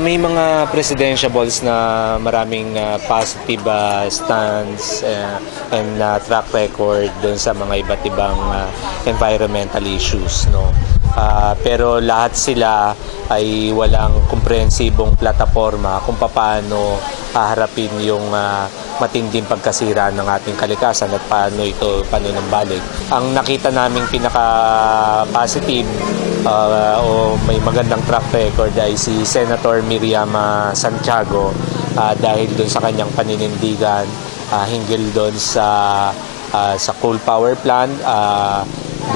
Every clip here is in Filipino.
May mga presidentiables na maraming positive stance and track record doon sa mga iba't ibang environmental issues, no. Pero lahat sila ay walang komprehensibong plataforma kung paano haharapin yung matinding pagkasira ng ating kalikasan at paano ito panunumbalik. Ang nakita naming pinaka-positive o may magandang track record ay si Senator Miriam Santiago dahil doon sa kanyang paninindigan hinggil doon sa coal power plant,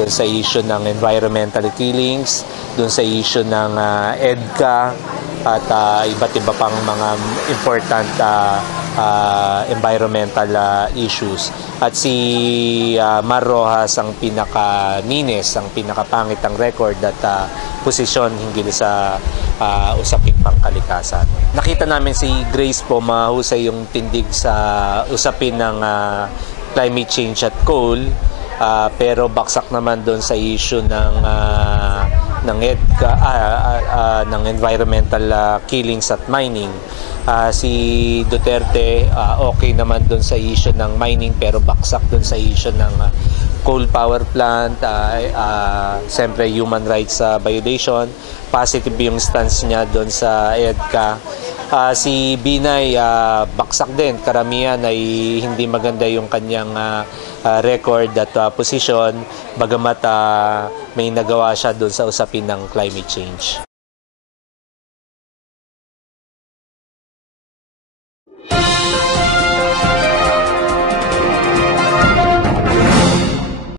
doon sa issue ng environmental killings, doon sa issue ng EDCA at iba't iba pang mga important environmental issues. At si Mar Rojas ang pinaka-ninis, ang pinakapangit ang record at posisyon hinggil sa usaping pangkalikasan. Nakita namin si Grace po mahusay yung tindig sa usapin ng climate change at coal, pero baksak naman doon sa issue ng EDCA, ng environmental killings at mining. Si Duterte okay naman doon sa issue ng mining pero baksak doon sa issue ng coal power plant, siyempre human rights violation. Positive yung stance niya doon sa EDCA. Si Binay baksak din, karamihan ay hindi maganda yung kanyang record at posisyon, bagamat may nagawa siya doon sa usapin ng climate change.